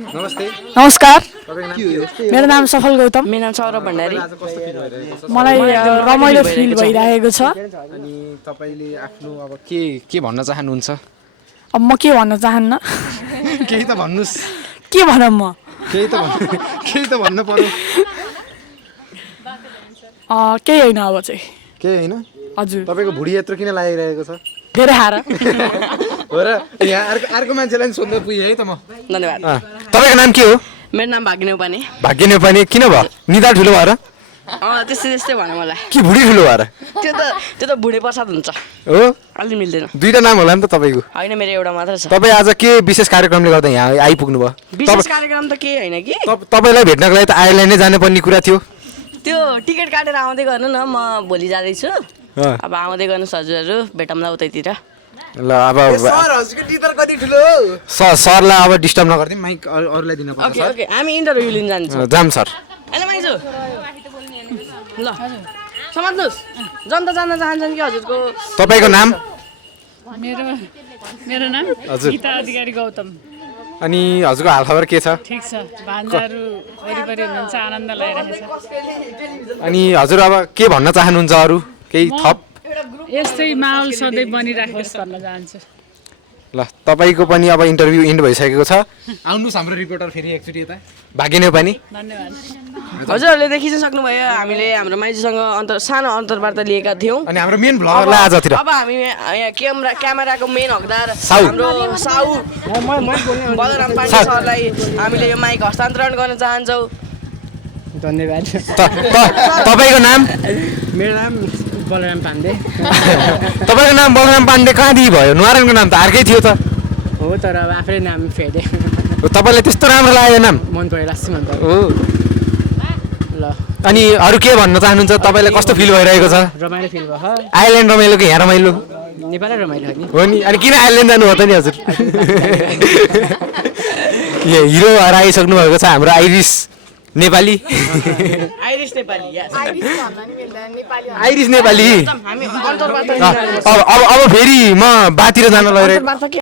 नमस्ते नमस्कार तपाईको नाम के हो मेरो नाम सफल गौतम मेरो नाम सौरभ भण्डारी आज कस्तो फिल भइरहेको छ मलाई रमाइलो फिल भइरहेको छ अनि तपाईले आफ्नो अब के भन्न चाहनुहुन्छ अब म के भन्न चाहन्न केही त भन्नुस् के भनौँ म केही त भन्नु पर्यो केही होइन अब चाहिँ केही हैन हजुर तपाईको भुडी यत्रो किन लागिरहेको छ धेरै हार हो र यहाँ अर्को मान्छेलाई नि सोध्न पुगे है त म धन्यवाद तपाईको नाम के हो मेरो नाम भाग्य नेपानी भाग्य नेपानी किन भयो निदा ठुलो भएर त्यस्तै भन्यो मलाई कि भुडी ठुलो भएर त्यो त बुढे प्रसाद हुन्छ हो अलि मिल्दैन दुईटा नाम होला नि त तपाईको होइन मेरो एउटा मात्र छ तपाईँ आज के विशेष कार्यक्रमले गर्दा यहाँ आइपुग्नु भयो विशेष कार्यक्रम त केही होइन कि तपाईँलाई भेट्नको लागि त आयरल्यान्डै जानुपर्ने कुरा थियो त्यो टिकट काटेर आउँदै गर्नु न म भोलि जाँदैछु अब आउँदै गर्नुहोस् हजुरहरू भेटौँला उतैतिर ल अब सरहरुको टिटर कति ठुलो सरलाई अब डिस्टर्ब नगर्दिउँ माइक अरूलाई दिन पर्छ ओके ओके हामी इन्टरभ्यू लिन जान्छौँ जाम सर होइन माइजू ल समात्नुहोस् जनता जान्न चाहन्छन् कि हजुरको तपाईँको नाम मेरो नाम हजुर गीता अधिकारी गौतम अनि हजुरको हालखबर के छ ठिक छ भान्जाहरू वरिपरि हुनुहुन्छ आनन्द लगाइरहेको छ अनि हजुर अब के भन्न चाहनुहुन्छ अरू केही थप यस्तै माहौल सधैँ बनिराखोस् भन्न चाहन्छु ल तपाईँको पनि अब इन्टरभ्यू इन्ड भइसकेको छ आउनुस् हाम्रो रिपोर्टर फेरि एकचोटि यता भाग्य नेपानी धन्यवाद हजुरहरूले देखिन सक्नुभयो हामीले हाम्रो माइजूसँग सानो अन्तर्वार्ता लिएका थियौँ अनि हाम्रो मेन भ्लगरलाई आजतिर अब हामी यहाँ क्यामेराको मेन हकदार साउ। हाम्रो साउ बलराम पाण्डे सरलाई हामीले यो माइक हस्तान्तरण गर्न चाहन्छौँ धन्यवाद तपाईँको नाम मेरो नाम बलराम पाण्डे तपाईँको नाम बलराम पाण्डे कहाँदेखि भयो नारायणको नाम त अर्कै थियो त हो तर अब आफै नाम फेरि तपाईँलाई त्यस्तो राम्रो लाग्यो नाम मन पऱ्यो लास्ट मन पऱ्यो हो ल अनि अरू के भन्न चाहनुहुन्छ तपाईँलाई कस्तो फिल भइरहेको छ रमाइलो फिल भयो आइल्यान्ड रमाइलो कि यहाँ रमाइलो नेपालै रमाइलो हो नि हो नि अनि किन आइल्यान्ड जानु हो त नि हजुर यहाँ हिरो हराएर आइसक्नु भएको छ हाम्रो iris Nepali iris Nepali yes। Iris Nepali हामी अन्तर्वार्ता अब फेरि म बातिर जान लगिरहेको अन्तर्वार्ता के